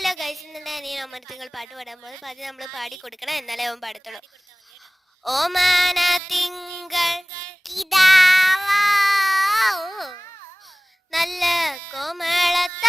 Hello guys, ഇന്നെ അനിയൻ അമർത്തിങ്ങൾ പാട്ട് പാടാൻ പോകുന്നത്. അപ്പൊ അത് നമ്മൾ പാടി കൊടുക്കണം, എന്നാലേ അവൻ പാടത്തുള്ളൂ. ഓമാന തിങ്കൾ കിടാവോ നല്ല കോമളത്ത